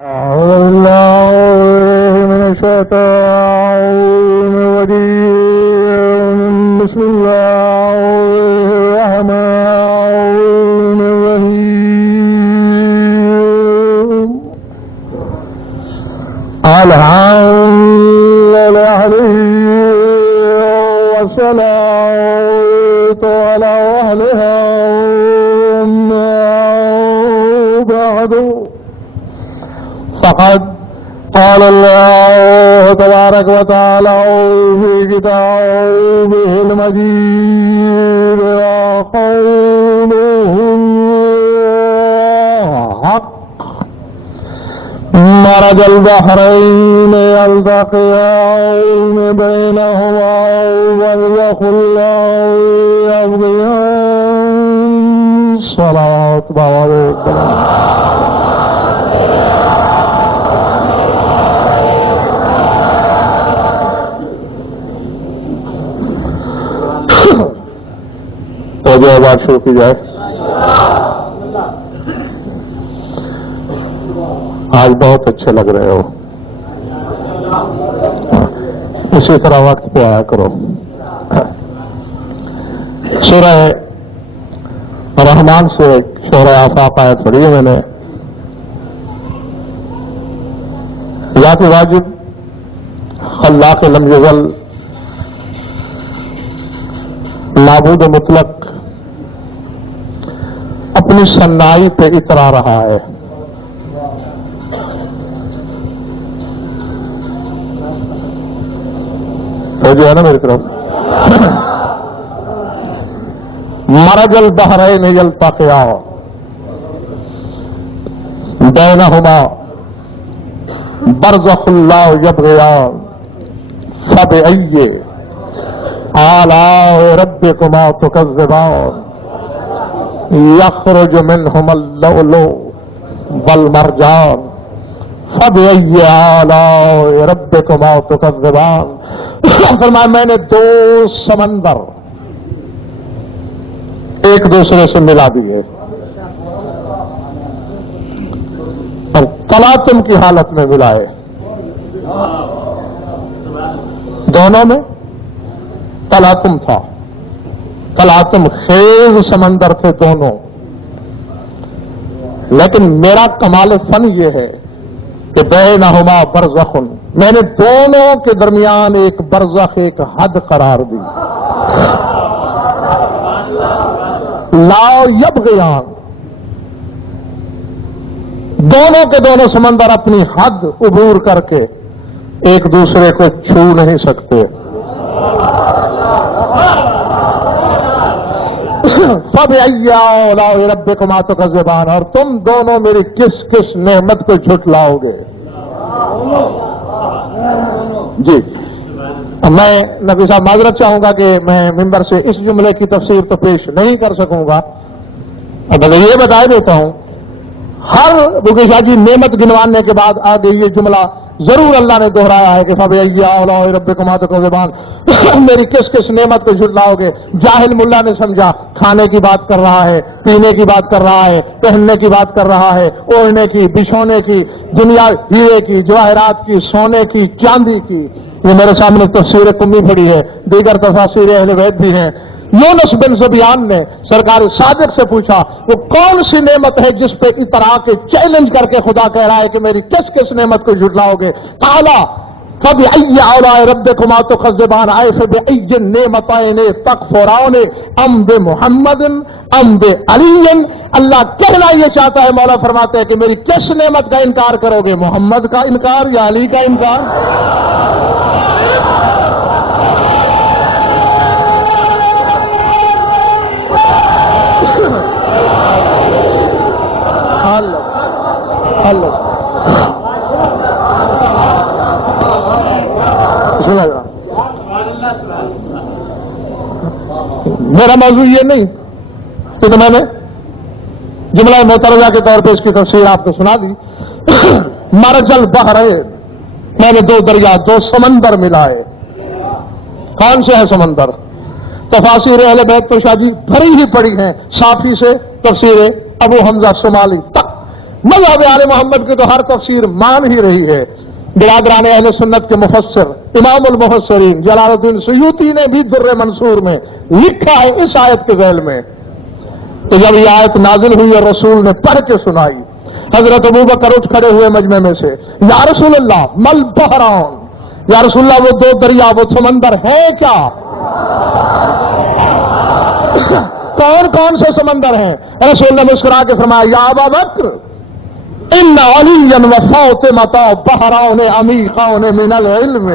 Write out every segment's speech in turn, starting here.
أعوذ بالله من الشيطان الرجيم. بسم الله الرحمن الرحيم. الحمد لله والصلاة على أهلها بعد. فقد قال الله تبارك وتعالى في كتابه المجيد وقوله حق مرج البحرين يلتقيان بينهما برزخ لا يبغيان. صلاة الله. تو جو بات شروع کی جائے. آج بہت اچھے لگ رہے ہو. اسی طرح وقت پہ آیا کرو. سورہ رحمان سے سورہ آفاق آیت پڑھی ہے میں نے. ذات واجب خلاق لم یزل معبود مطلق اپنی صنائی پہ اترا رہا ہے. تو جو ہے نا میری طرف مرج البحرین یلتقیان بینہما برزخ لا یبغیان فبأی آلاء ربکما تکذبان یخرج منہما اللؤلؤ والمرجان فبأی آلاء ربکما تکذبان. فرمایا میں نے دو سمندر ایک دوسرے سے ملا دیے اور تلاطم کی حالت میں ملائے. دونوں میں تلاطم تھا. تلاطم خیز سمندر تھے دونوں. لیکن میرا کمال فن یہ ہے کہ بینہما برزخ، میں نے دونوں کے درمیان ایک برزخ، ایک حد قرار دی. لا یبغیان، دونوں کے دونوں سمندر اپنی حد عبور کر کے ایک دوسرے کو چھو نہیں سکتے. فبأی آلاء ربکما تکذبان، اور تم دونوں میری کس کس نعمت کو جھٹلاؤ گے. جی میں نبی صاحب معذرت چاہوں گا کہ میں ممبر سے اس جملے کی تفسیر تو پیش نہیں کر سکوں گا. اگر یہ بتا دیتا ہوں، ہر بھوکی شاہ جی نعمت گنوانے کے بعد آگے یہ جملہ ضرور اللہ نے دہرایا ہے کہ فبأی آلاء ربکما تکذبان، میری کس کس نعمت کو جھٹلاؤ گے. جاہل ملا نے سمجھا کھانے کی بات کر رہا ہے، پینے کی بات کر رہا ہے، پہننے کی بات کر رہا ہے، اوڑھنے کی، بچھونے کی، دنیا ہیرے کی، جواہرات کی، سونے کی، چاندی کی. یہ میرے سامنے تفسیر قمی پڑی ہے، دیگر تفاسیر اہل بیت بھی ہیں. یونس بن زبیان نے سرکار صادق سے پوچھا وہ کون سی نعمت ہے جس پہ اترا کے چیلنج کر کے خدا کہہ رہا ہے کہ میری کس کس نعمت کو جھٹلاؤ گے. قالا فبأی آلاء ربکما تکذبان، اے فبأی نعمتین تکفران ام بمحمد ام بعلی. اللہ کہنا یہ چاہتا ہے، مولا فرماتے ہیں کہ میری کس نعمت کا انکار کرو گے، محمد کا انکار یا علی کا انکار. میرا موضوع یہ نہیں کہ میں نے جملہ معترضہ کے طور پہ اس کی تفسیر آپ کو سنا دی. مرج البحرین، میں نے دو دریا، دو سمندر ملائے. کون سے ہے سمندر؟ تفاسیر اہل بیت تو شاہ جی بھری ہی پڑی ہیں، صافی سے تفسیر ابو حمزہ شمالی تک. مذہب آل محمد کی تو ہر تفسیر مان ہی رہی ہے۔ برادران اہل سنت کے مفسر امام المفسرین جلال الدین سیوطی نے بھی در منصور میں لکھا ہے اس آیت کے ذیل میں کہ جب یہ آیت نازل ہوئی اور رسول نے پڑھ کے سنائی، حضرت ابوبکر اٹھ کھڑے ہوئے مجمع میں سے، یا رسول اللہ مل بحران، یا رسول اللہ وہ دو دریا وہ سمندر ہے کیا؟ کون کون سے سمندر ہیں؟ رسول نے مسکرا کے فرمایا یا ابا بکر ان علیا و فاطمہ بحران عمیقان من العلم۔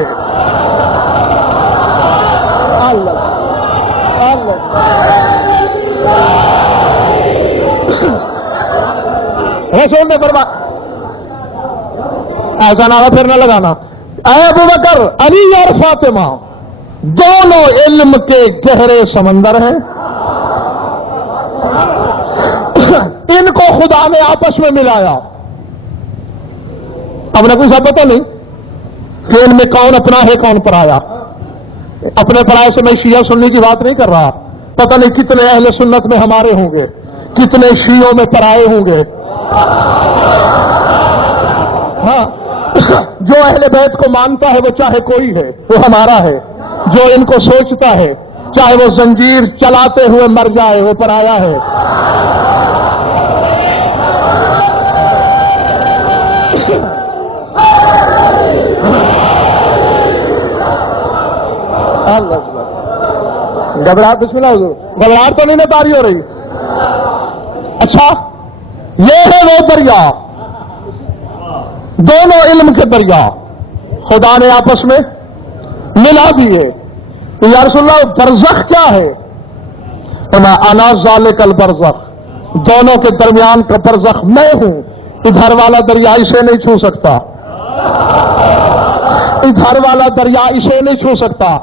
رسول نے فرمایا ایسا نہ پھر نہ لگانا، اے ابو بکر علی اور فاطمہ دونوں علم کے گہرے سمندر ہیں، ان کو خدا نے آپس میں ملایا۔ اب نہ کوئی سب پتہ نہیں کہ ان میں کون اپنا ہے کون پرایا۔ اپنے پرائے سے میں شیعہ سنی کی بات نہیں کر رہا، پتہ نہیں کتنے اہل سنت میں ہمارے ہوں گے، کتنے شیعوں میں پرائے ہوں گے۔ ہاں، جو اہل بیت کو مانتا ہے وہ چاہے کوئی ہے وہ ہمارا ہے، جو ان کو سوچتا ہے چاہے وہ زنجیر چلاتے ہوئے مر جائے وہ پرایا ہے۔ گھبراہٹ بسم اللہ حضور، گھبراہٹ تو نہیں تاری ہو رہی؟ اچھا، یہ ہے وہ دریا، دونوں علم کے دریا خدا نے آپس میں ملا دیے۔ یا رسول اللہ برزخ کیا ہے؟ میں انا ذالک البرزخ، دونوں کے درمیان کا برزخ میں ہوں، ادھر والا دریا اسے نہیں چھو سکتا، ادھر والا دریا اسے نہیں چھو سکتا۔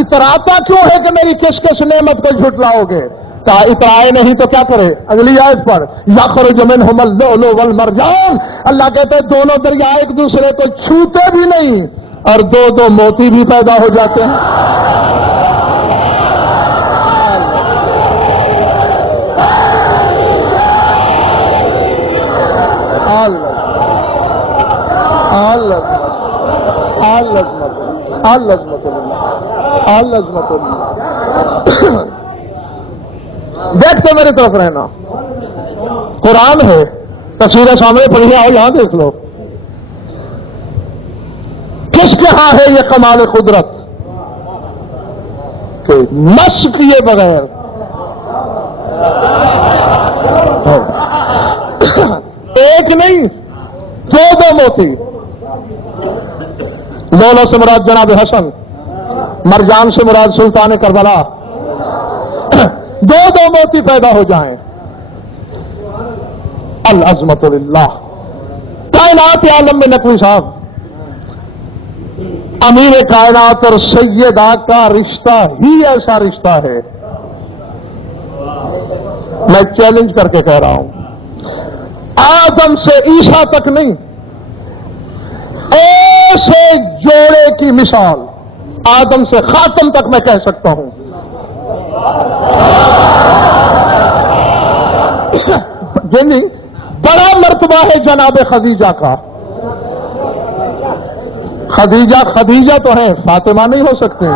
اتراتا کیوں ہے کہ میری کس کس نعمت کو جھٹلاؤ گے؟ کہا اترائے نہیں تو کیا کرے؟ اگلی آیت پر یخرج منہم اللؤلؤ والمرجان، اللہ کہتے ہیں دونوں دریا ایک دوسرے کو چھوتے بھی نہیں اور دو دو موتی بھی پیدا ہو جاتے ہیں۔ دیکھتے میری طرف رہنا، قرآن ہے، تصویریں سامنے پڑھی آؤ یہاں دیکھ لو، کس کے ہاں ہے یہ کمال قدرت کہ مس کیے بغیر ایک نہیں دو دو موتی، لولو سے مراد جناب حسن، مرجان سے مراد سلطان کربلا، دو دو موتی پیدا ہو جائیں۔ العظمت للہ، کائنات عالم میں نقوی صاحب امیر کائنات اور سیدہ کا رشتہ ہی ایسا رشتہ ہے، میں چیلنج کر کے کہہ رہا ہوں، آدم سے عیسیٰ تک نہیں، ایسے جوڑے کی مثال آدم سے خاتم تک میں کہہ سکتا ہوں۔ یعنی بڑا مرتبہ ہے جناب خدیجہ کا، خدیجہ تو ہے، فاطمہ نہیں ہو سکتے۔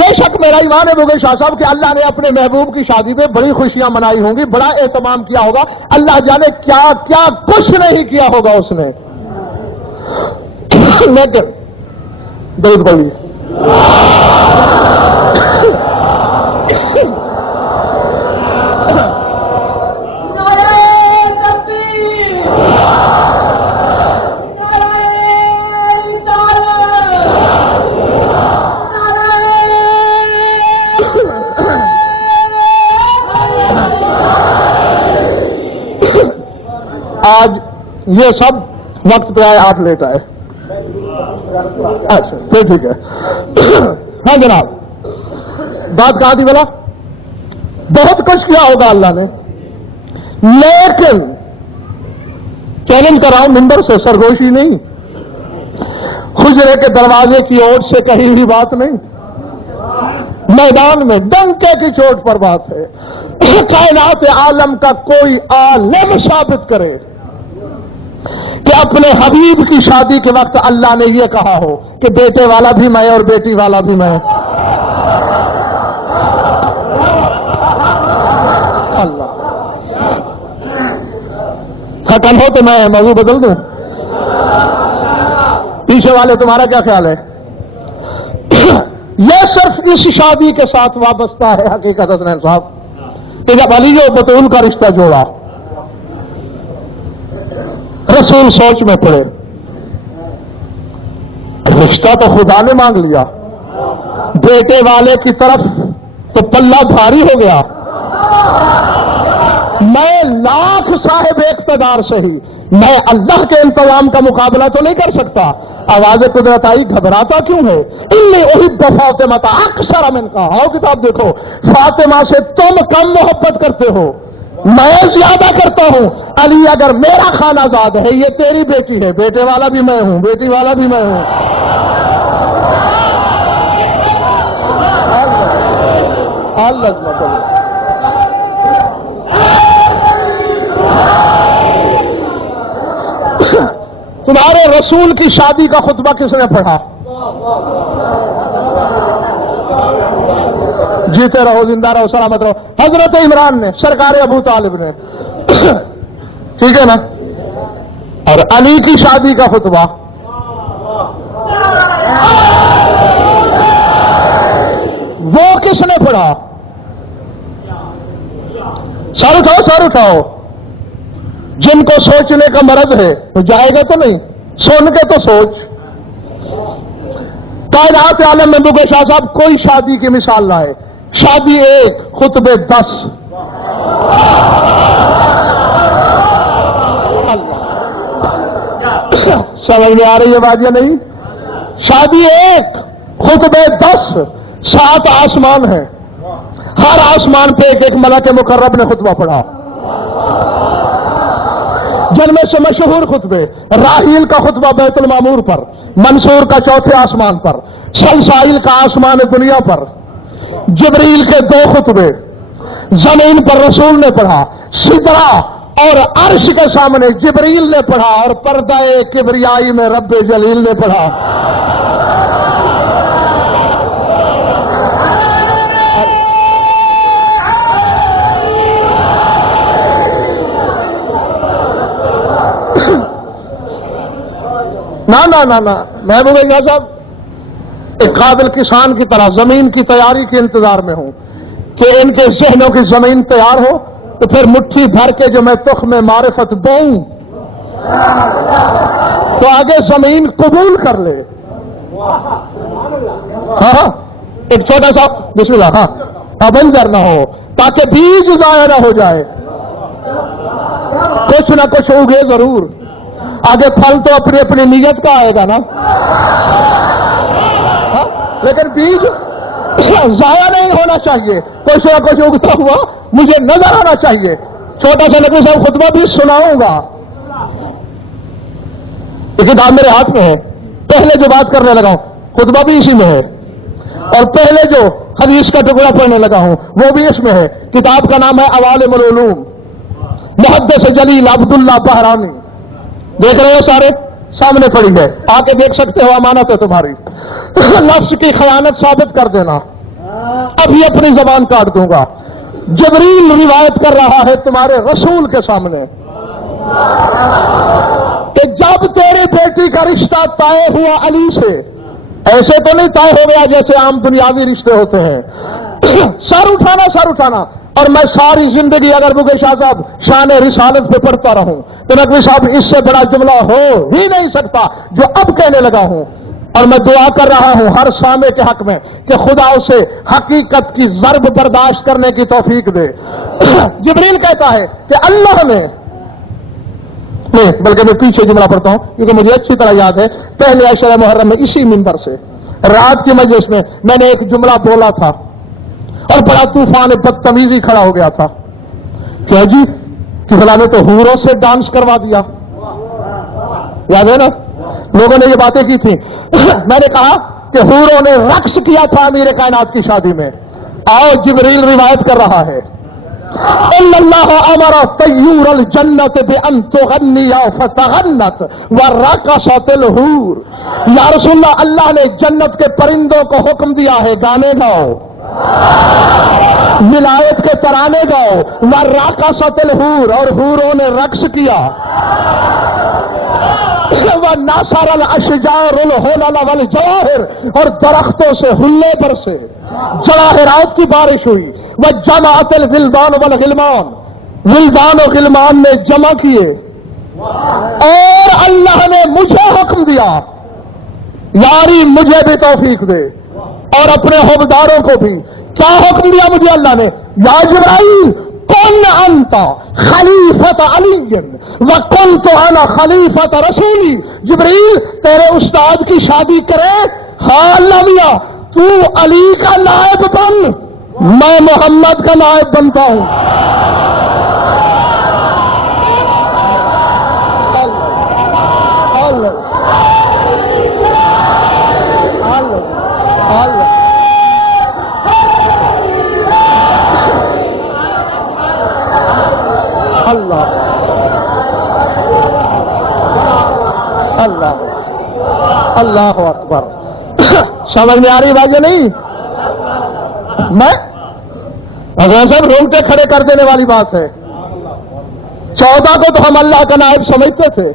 بے شک میرا ایمان ہے بغیر شاہ صاحب کہ اللہ نے اپنے محبوب کی شادی پہ بڑی خوشیاں منائی ہوں گی، بڑا اہتمام کیا ہوگا، اللہ جانے کیا کیا کچھ نہیں کیا ہوگا اس نے، لیکن درود پڑھیے۔ آج یہ سب وقت پہ آئے، 8 لیٹ آئے، اچھا پھر ٹھیک ہے۔ ہاں جناب، بات کہا تھی بلا، بہت کچھ کیا ہوگا اللہ نے، لیکن چیلنج کر رہا ہوں ممبر سے، سرگوشی نہیں، حجرے کے دروازے کی اوٹ سے کہی ہوئی بات نہیں، میدان میں ڈنکے کی چوٹ پر بات ہے۔ کائنات عالم کا کوئی عالم ثابت کرے کہ اپنے حبیب کی شادی کے وقت اللہ نے یہ کہا ہو کہ بیٹے والا بھی میں اور بیٹی والا بھی میں. اللہ ختم ہو تو میں موضوع بدل دوں. پیچھے والے تمہارا کیا خیال ہے؟ یہ صرف اس شادی کے ساتھ وابستہ ہے حقیقت حسنین صاحب کہ جب علی و بطول کا رشتہ جوڑا رسول سوچ میں پڑے رشتہ تو خدا نے مانگ لیا، بیٹے والے کی طرف تو پلہ بھاری ہو گیا. میں لاکھ صاحب اقتدار سے ہی میں اللہ کے انتظام کا مقابلہ تو نہیں کر سکتا. آواز قدرت آئی، گھبراتا کیوں ہے؟ انی احب فاطمہ اکثر من کا. آؤ کتاب دیکھو، فاطمہ سے تم کم محبت کرتے ہو، میں زیادہ کرتا ہوں. علی اگر میرا خانہ زاد ہے، یہ تیری بیٹی ہے، بیٹے والا بھی میں ہوں، بیٹی والا بھی میں ہوں. تمہارے رسول کی شادی کا خطبہ کس نے پڑھا؟ جیتے رہو، زندہ رہو، سلامت رہو. حضرت عمران نے، سرکار ابو طالب نے. ٹھیک ہے نا؟ اور علی کی شادی کا خطبہ وہ کس نے پڑھا؟ سر اٹھاؤ، سر اٹھاؤ. جن کو سوچنے کا مرض ہے تو جائے گا تو نہیں، سن کے تو سوچ. کائنات عالم میں بگے شاہ صاحب کوئی شادی کی مثال لائے. شادی 1، خطبے 10. سمجھ میں آ رہی ہے بات یا نہیں؟ شادی 1، خطبے 10، 7 آسمان ہیں، ہر آسمان پہ ایک ایک ملک مقرب نے خطبہ پڑھا. جن میں سے مشہور خطبے: راحیل کا خطبہ بیت المعمور پر، منصور کا چوتھے آسمان پر، سلسائل کا آسمان دنیا پر، جبریل کے 2 خطبے زمین پر رسول نے پڑھا، سدرا اور عرش کے سامنے جبریل نے پڑھا، اور پردہ کبریائی میں رب جلیل نے پڑھا. نہ محبوب اللہ صاحب ایک قابل کسان کی طرح زمین کی تیاری کے انتظار میں ہوں کہ ان کے ذہنوں کی زمین تیار ہو تو پھر مٹھی بھر کے جو میں تخم معرفت دوں تو آگے زمین قبول کر لے. ہاں ایک چھوٹا سا بسم اللہ، ہاں بنجر نہ ہو تاکہ بیج ضائع نہ ہو جائے. کچھ نہ کچھ اگے ضرور، آگے پھل تو اپنی اپنی نیت کا آئے گا نا، لیکن بیج ضائع نہیں ہونا چاہیے. کچھ نہ کچھ اگتا ہوا مجھے نظر آنا چاہیے. چھوٹا سا نقوی صاحب خطبہ بھی سناؤں گا. یہ کتاب میرے ہاتھ میں ہے. پہلے جو بات کرنے لگا ہوں خطبہ بھی اسی میں ہے، اور پہلے جو حدیث کا ٹکڑا پڑھنے لگا ہوں وہ بھی اس میں ہے. کتاب کا نام ہے عوالم العلوم، محدث جلیل عبداللہ بہرانی. دیکھ رہے ہو سارے سامنے پڑی ہے، آ کے دیکھ سکتے ہو، امانت ہے تمہاری. نفس کی خیانت ثابت کر دینا. ابھی اپنی زبان کاٹ دوں گا. جبریل روایت کر رہا ہے تمہارے رسول کے سامنے کہ جب تیری بیٹی کا رشتہ طے ہوا علی سے، ایسے تو نہیں طے ہو گیا جیسے عام دنیاوی رشتے ہوتے ہیں. سر اٹھانا، سر اٹھانا. اور میں ساری زندگی اگر بگے شاہ صاحب شان رسالت پہ پڑھتا رہوں تو نقوی صاحب اس سے بڑا جملہ ہو ہی نہیں سکتا جو اب کہنے لگا ہوں. اور میں دعا کر رہا ہوں ہر سامع کے حق میں کہ خدا اسے حقیقت کی ضرب برداشت کرنے کی توفیق دے. جبریل کہتا ہے کہ اللہ نے، نہیں بلکہ میں پیچھے جملہ پڑھتا ہوں کیونکہ مجھے اچھی طرح یاد ہے. پہلے عشرہ محرم میں اسی منبر سے رات کی مجلس میں میں نے ایک جملہ بولا تھا اور بڑا طوفان بدتمیزی کھڑا ہو گیا تھا. کیا جی کہ فلاں نے تو حوروں سے ڈانس کروا دیا، یاد ہے نا؟ لوگوں نے یہ باتیں کی تھی. میں نے کہا کہ حوروں نے رقص کیا تھا امیر کائنات کی شادی میں. آؤ جبریل روایت کر رہا ہے ان اللہ امر طیور الجنت بان تغنی فتغنت ورقصت الحور. یا رسول اللہ، اللہ نے جنت کے پرندوں کو حکم دیا ہے گانے گاؤ، ولایت کے ترانے گاؤ. ورقصت الحور، اور حوروں نے رقص کیا. وَنَاصَرَ الْأَشْجَارُ الْحُلَلَ وَالْجَوَاهِرَ، اور درختوں سے ہلے برسے، جواہرات کی بارش ہوئی. وَجَمَعَتِ الْوِلْدَانُ وَالْغِلْمَانُ، ولدان و غلمان نے جمع کیے. اور اللہ نے مجھے حکم دیا، یاری مجھے بھی توفیق دے اور اپنے حوبداروں کو بھی. کیا حکم دیا مجھے اللہ نے؟ یا جبرائیل کن انت خلیفت علی وکنت انا خلیفت رسولی. جبریل تیرے استاد کی شادی کرے؟ ہاں اللہ میاں، تو علی کا نائب بن، میں محمد کا نائب بنتا ہوں. اللہ اللہ اللہ اکبر. سمجھ میں آ رہی بات نہیں؟ میں صاحب رومٹے کھڑے کر دینے والی بات ہے. 14 کو تو ہم اللہ کا نائب سمجھتے تھے،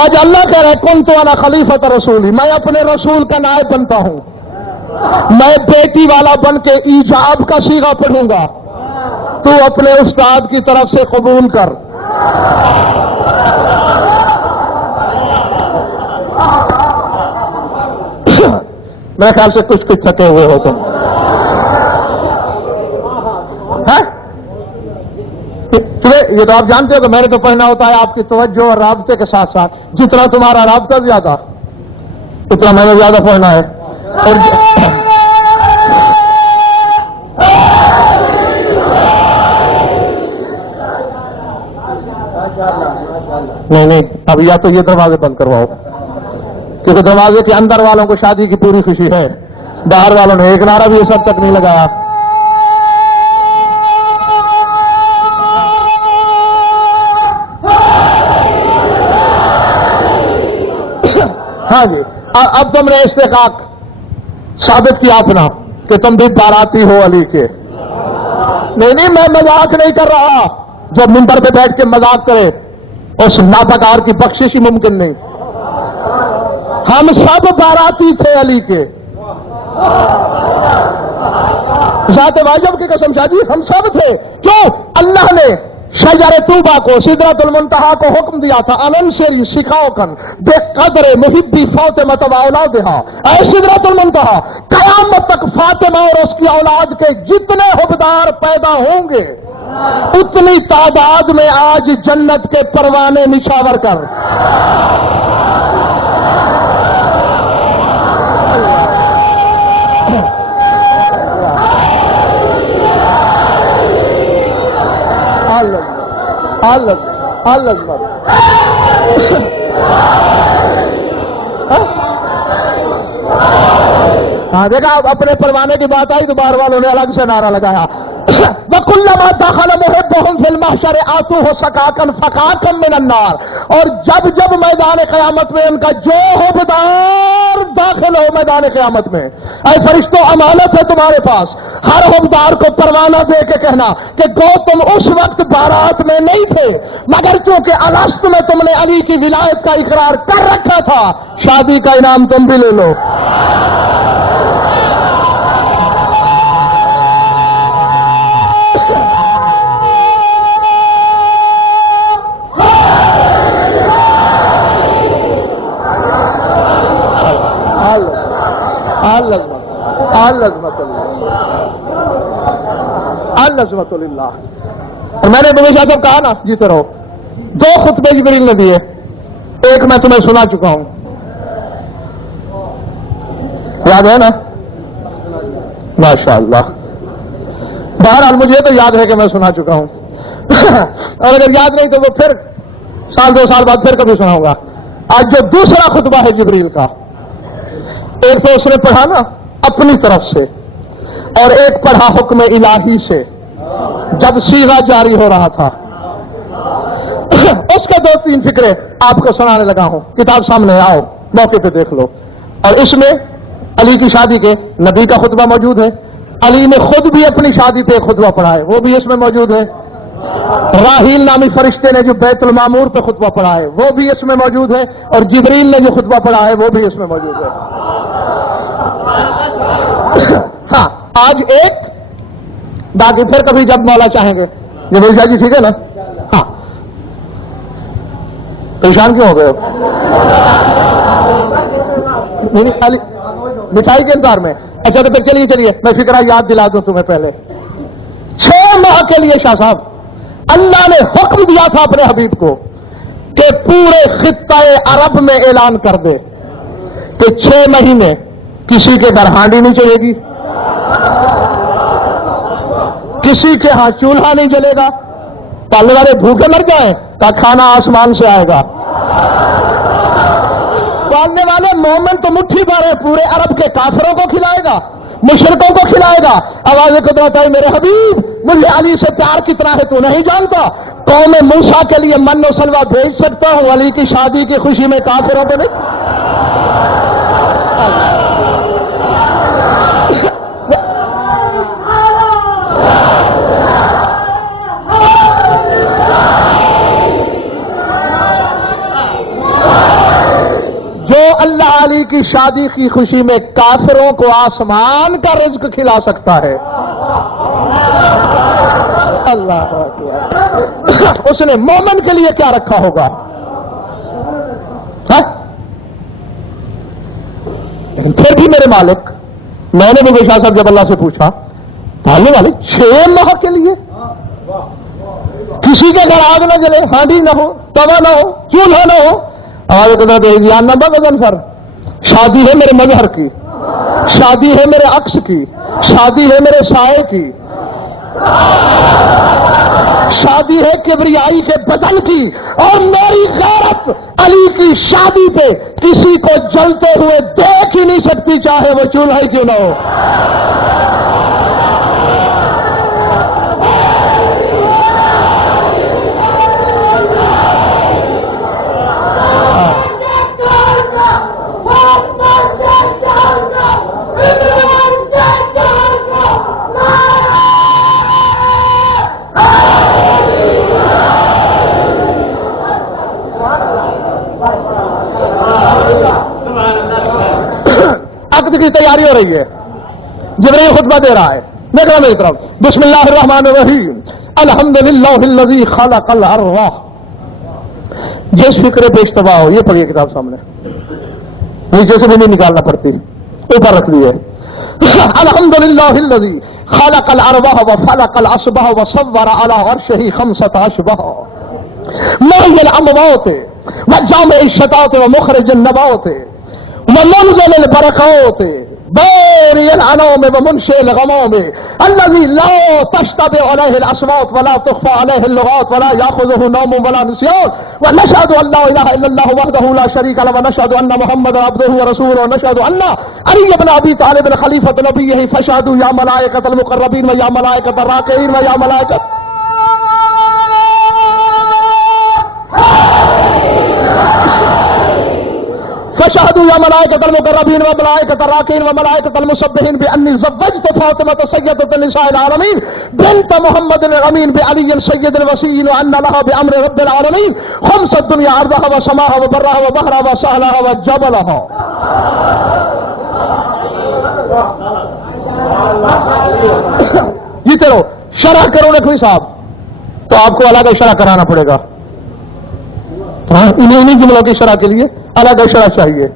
آج اللہ کہہ رہے کن تو انا خلیفت رسولی، میں اپنے رسول کا نائب بنتا ہوں. میں بیٹی والا بن کے ایجاب کا صیغہ پڑھوں گا، تو اپنے استاد کی طرف سے قبول کر. میرے خیال سے کچھ تھکے ہوئے ہو تم. یہ تو آپ جانتے ہو کہ میں نے تو پڑھنا ہوتا ہے آپ کی توجہ اور رابطے کے ساتھ ساتھ. جتنا تمہارا رابطہ زیادہ اتنا میں نے زیادہ پڑھنا ہے. اور نہیں اب یا تو یہ دروازے بند کرواؤ، کیونکہ دروازے کے اندر والوں کو شادی کی پوری خوشی ہے، باہر والوں نے ایک نعرہ بھی اس حد تک نہیں لگایا. ہاں جی، اب تم نے استحقاق ثابت کیا اپنا کہ تم بھی باراتی ہو علی کے. نہیں میں مذاق نہیں کر رہا. جو منبر پہ بیٹھ کے مذاق کرے اس ناپکار کی بخشش ہی ممکن نہیں. ہم سب باراتی تھے علی کے، ذات واجب کی قسم شاہ جی ہم سب تھے. کیوں؟ اللہ نے شجر طوبہ کو، سدرۃ المنتہا کو حکم دیا تھا اننشری سکھاؤ کن بے قدر محبی فاطمہ و اولادہا. اے سدرۃ المنتہا، قیامت تک فاطمہ اور اس کی اولاد کے جتنے حبدار پیدا ہوں گے اتنی تعداد میں آج جنت کے پروانے نچھاور کر. ہاں دیکھا، اب اپنے پروانے کی بات آئی تو باہر والوں نے الگ سے نعرہ لگایا. وَكُلَّمَا دَخَلَ مُحِبُّهُمْ فِي الْمَحْشَرِ آتُوهُ سَكَاكًا فَكَاكًا مِّنَ النَّارِ. اور جب میدان قیامت میں ان کا جو حبدار داخل ہو میدان قیامت میں، اے فرشتوں امانت ہے تمہارے پاس، ہر حبدار کو پروانہ دے کے کہنا کہ گو تم اس وقت بارات میں نہیں تھے، مگر چونکہ الست میں تم نے علی کی ولایت کا اقرار کر رکھا تھا، شادی کا انعام تم بھی لے لو. العظمت للہ. اور میں نے تمہیں شاید کہا نا جیتے رہو. 2 خطبے جبریل نے دیے، ایک میں تمہیں سنا چکا ہوں، یاد ہے نا؟ ماشاء اللہ. بہرحال مجھے تو یاد ہے کہ میں سنا چکا ہوں اور اگر یاد نہیں تو وہ پھر 1-2 سال بعد پھر کبھی سناؤں گا. آج جو دوسرا خطبہ ہے جبریل کا، ایک تو اس نے پڑھا نا اپنی طرف سے اور ایک پڑھا حکم الہی سے. جب سیغہ جاری ہو رہا تھا اس کے 2-3 فکرے آپ کو سنانے لگا ہوں. کتاب سامنے آؤ، موقع پہ دیکھ لو. اور اس میں علی کی شادی کے نبی کا خطبہ موجود ہے. علی نے خود بھی اپنی شادی پہ خطبہ پڑھا ہے، وہ بھی اس میں موجود ہے. راہیل نامی فرشتے نے جو بیت المعمور پہ خطبہ پڑھا ہے وہ بھی اس میں موجود ہے. اور جبریل نے جو خطبہ پڑھا ہے وہ بھی اس میں موجود ہے. ہاں، آج ایک باقی پھر کبھی جب مولا چاہیں گے. جبریل شاہ جی ٹھیک ہے نا؟ ہاں، پریشان کیوں ہو گئے ہو؟ مٹھائی کے انتظار میں؟ اچھا تو پھر چلیے میں فکرہ یاد دلا دوں تمہیں. پہلے 6 ماہ کے لیے شاہ صاحب اللہ نے حکم دیا تھا اپنے حبیب کو کہ پورے خطہ عرب میں اعلان کر دے کہ 6 مہینے کسی کے گھر ہانڈی نہیں چلے گی، کسی کے ہاں چولہا نہیں جلے گا. پالنے والے بھوکے مر جائیں کا کھانا آسمان سے آئے گا. پالنے والے مومن تو مٹھی بھر ہے، پورے عرب کے کافروں کو کھلائے گا، مشرکوں کو کھلائے گا. آواز قدرت ہے میرے حبیب مجھے علی سے پیار کتنا ہے تو نہیں جانتا. قوم موسیٰ کے لیے من و سلوہ بھیج سکتا ہوں، علی کی شادی کی خوشی میں کافروں کو نہیں. جو اللہ علی کی شادی کی خوشی میں کافروں کو آسمان کا رزق کھلا سکتا ہے، اللہ اکبر، اس نے مومن کے لیے کیا رکھا ہوگا؟ پھر بھی میرے مالک، میں نے بھی شاہ صاحب جب اللہ سے پوچھا پالنے والے 6 ماہ کے لیے کسی کے گھر آگ نہ جلے، ہانڈی نہ ہو، توا نہ ہو، چولہا نہ ہو. آواز کہتا ہے نہ بغن سر، شادی ہے میرے مظہر کی، شادی ہے میرے عکس کی، شادی ہے میرے سائے کی، شادی ہے کبریائی کے بدن کی. اور میری غیرت علی کی شادی پہ کسی کو جلتے ہوئے دیکھ ہی نہیں سکتی، چاہے وہ چولہا ہی کیوں نہ ہو. عقد کی تیاری ہو رہی ہے، جبریل خطبہ دے رہا ہے. دیکھنا میری طرف. بسم اللہ الرحمن الرحیم، الحمدللہ الذی خلق الارواح. جس فکر پہ اشتباہ ہو یہ پڑھیے کتاب سامنے، نیچے سے بھی نہیں نکالنا پڑتی، اوپر رکھ لیے. الحمدللہ الذی خلق الارواح وفلق الاصباح وصور علی عرشہ 5 اشباح محی الاموات وجامع الشتات ومخرج النبات ومنزل البركات باري العنام ومنشئ الغمام الذي لا تشتبه عليه الاصوات ولا تخفى عليه اللغات ولا ياخذه نوم ولا نسيان ونشهد ان لا اله الا الله وحده لا شريك له ونشهد ان محمدا عبده ورسوله ونشهد ان علي بن ابي طالب خليفه نبيه فاشهدوا يا ملائكه المقربين ويا ملائكه الراكعين ويا ملائكه فشهدوا يا ملائكة المقربين وملائكة الراكعين وملائكة المسبحين بأني زوجت فاطمة سيدة نساء العالمين بنت محمد الأمين بعلي سيد الوصي وأن لها بأمر رب العالمين 5 الدنيا عرضها وسماها وبرها وبحرها وسهلها وجبلها. جیتے رہو. شرح کرو نقوی صاحب تو آپ کو الگ شرح کرانا پڑے گا. انہیں جملوں کی شرح کے لیے الگ شرح چاہیے.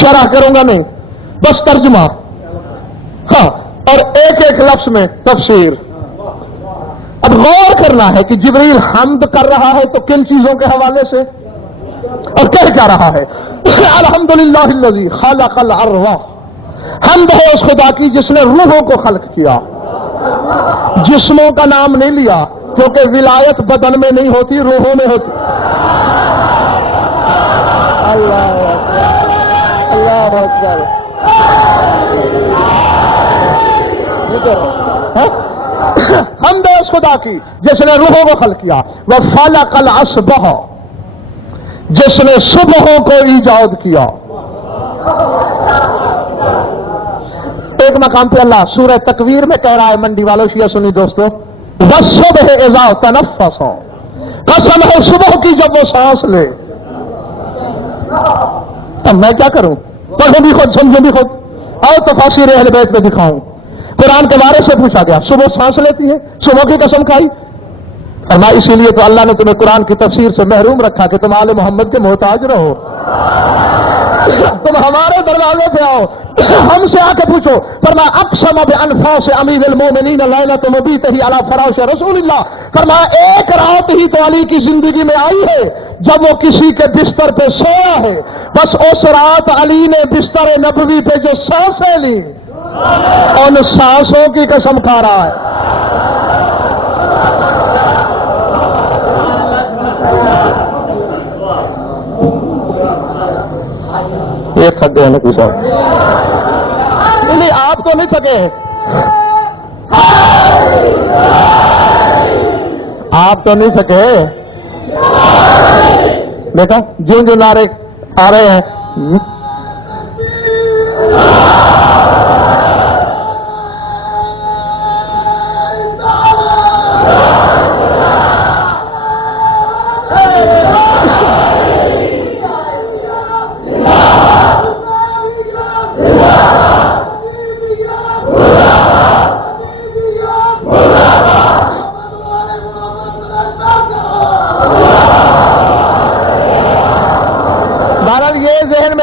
شرح کروں گا نہیں، بس ترجمہ. ہاں، اور ایک لفظ میں تفسیر. اب غور کرنا ہے کہ جبریل حمد کر رہا ہے تو کن چیزوں کے حوالے سے اور کہہ کیا رہا ہے. الحمدللہ الذی خلق الارواح. حمد ہے اس خدا کی جس نے روحوں کو خلق کیا، جسموں کا نام نہیں لیا کیونکہ ولایت بدن میں نہیں ہوتی، روحوں میں ہوتی. اللہ اکبر. حمد ہے اس خدا کی جس نے روحوں کو خلق کیا، وَخَلَقَ الْأَصْبَحَ جس نے صبحوں کو ایجاد کیا۔ ایک مقام پہ اللہ سورہ تکویر میں کہہ رہا ہے، منڈی والوں شیعہ سنی دوستو، وَالصُّبْحِ إِذَا تَنَفَّسَ قسم ہے صبح کی جب وہ سانس لے۔ اب میں کیا کروں؟ پڑھوں بھی خود، سمجھوں بھی خود، اور تفاسیر اہل بیت میں دکھاؤں۔ قرآن کے بارے سے پوچھا گیا، صبح سانس لیتی ہے، صبح کی قسم کھائی۔ اور میں اسی لیے تو اللہ نے تمہیں قرآن کی تفسیر سے محروم رکھا کہ تم آل محمد کے محتاج رہو۔ تم ہمارے دروازے پہ آؤ، ہم سے آ کے پوچھو۔ فرمایا اقسم بانفاس امیر المومنین لیلۃ مبیتہ علی فراش رسول اللہ، فرمایا ایک رات ہی تو علی کی زندگی میں آئی ہے جب وہ کسی کے بستر پہ سویا ہے، بس اس رات علی نے بستر نبوی پہ جو سانسیں لی ان سانسوں کی قسم کھا رہا ہے۔ یہ تھک گئے نقوی صاحب؟ نہیں، آپ تو نہیں تھکے، آپ تو نہیں تھکے۔ دیکھا جو نعرے آ رہے ہیں۔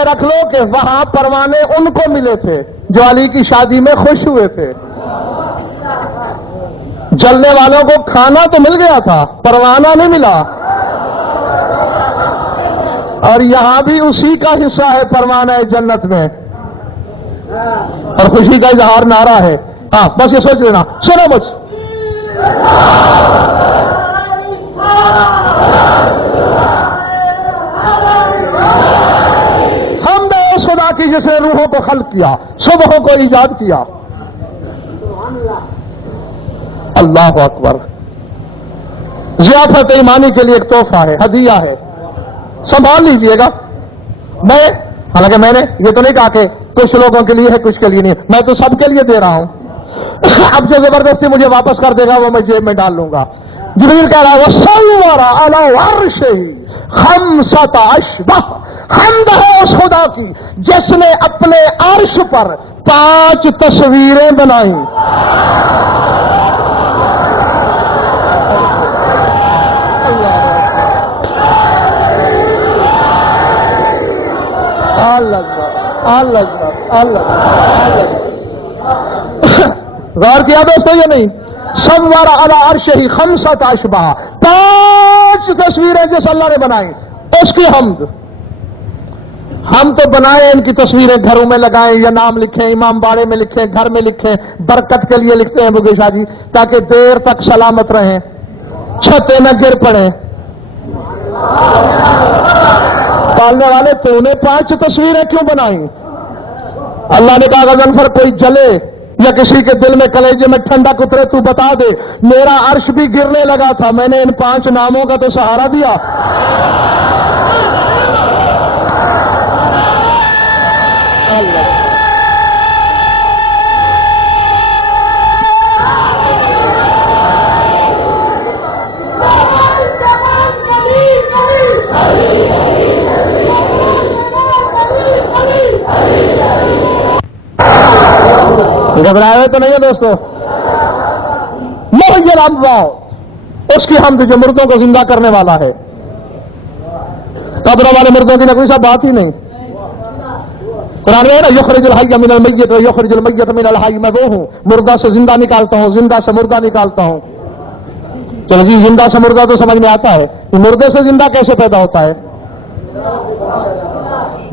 رکھ لو کہ وہاں پروانے ان کو ملے تھے جو علی کی شادی میں خوش ہوئے تھے۔ جلنے والوں کو کھانا تو مل گیا تھا، پروانہ نہیں ملا۔ اور یہاں بھی اسی کا حصہ ہے پروانہ جنت میں، اور خوشی کا اظہار نعرہ ہے۔ ہاں بس یہ سوچ لینا، سنو مجھ کی جس نے روحوں کو خلق کیا، صبحوں کو ایجاد کیا۔ اللہ اکبر۔ ضیافت ایمانی کے لیے ایک تحفہ ہے، ہدیہ ہے، سنبھال لیجئے گا۔ حالانکہ میں نے یہ تو نہیں کہا کہ کچھ لوگوں کے لیے ہے کچھ کے لیے نہیں، میں تو سب کے لیے دے رہا ہوں۔ اب جو زبردستی مجھے واپس کر دے گا وہ میں جیب میں ڈال لوں گا۔ جبریل کہہ رہا ہے وَصَوَّرَ عَلَى عَرْشِهِ خَمْسَةَ أَشْبَاحَ، حمد ہے اس خدا کی جس نے اپنے عرش پر 5 تصویریں بنائیں۔ غور کیا دوستو یا نہیں؟ سوّر علی عرشہ 5 اشباح، 5 تصویریں جس اللہ نے بنائی، اس کی حمد۔ ہم تو بنائیں ان کی تصویریں، گھروں میں لگائیں یا نام لکھیں، امام باڑے میں لکھیں، گھر میں لکھیں، برکت کے لیے لکھتے ہیں بگے شاہ جی، تاکہ دیر تک سلامت رہیں، چھتیں نہ گر پڑیں۔ پالنے والے تو انہیں 5 تصویریں کیوں بنائیں؟ اللہ نے کہا غضنفر کوئی جلے یا کسی کے دل میں کلیجے میں ٹھنڈک اترے تو بتا دے، میرا عرش بھی گرنے لگا تھا، میں نے ان 5 ناموں کا تو سہارا دیا۔ گھبرائے ہوئے تو نہیں ہے دوستو؟ محی الاموات، اس کی حمد جو مردوں کو زندہ کرنے والا ہے۔ قبروں والے مردوں کی نہ کوئی سا بات ہی نہیں۔ قرآن میں ہے نا یخرج الحی من المیت و یخرج المیت من الحی، میں وہ ہوں مردہ سے زندہ نکالتا ہوں، زندہ سے مردہ نکالتا ہوں۔ چلو جی زندہ سے مردہ تو سمجھ میں آتا ہے، مردے سے زندہ کیسے پیدا ہوتا ہے؟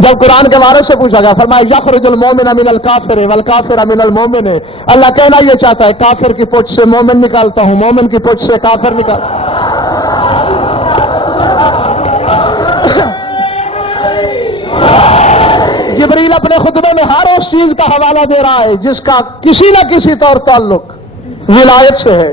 جب قرآن کے وارث سے پوچھا گیا فرمایا یخرج المومن من الکافر والکافر من المومن، اللہ کہنا یہ چاہتا ہے کافر کی پوچھ سے مومن نکالتا ہوں، مومن کی پوچھ سے کافر نکالتا ہوں۔ جبریل اپنے خطبے میں ہر اس چیز کا حوالہ دے رہا ہے جس کا کسی نہ کسی طور تعلق ولایت سے ہے۔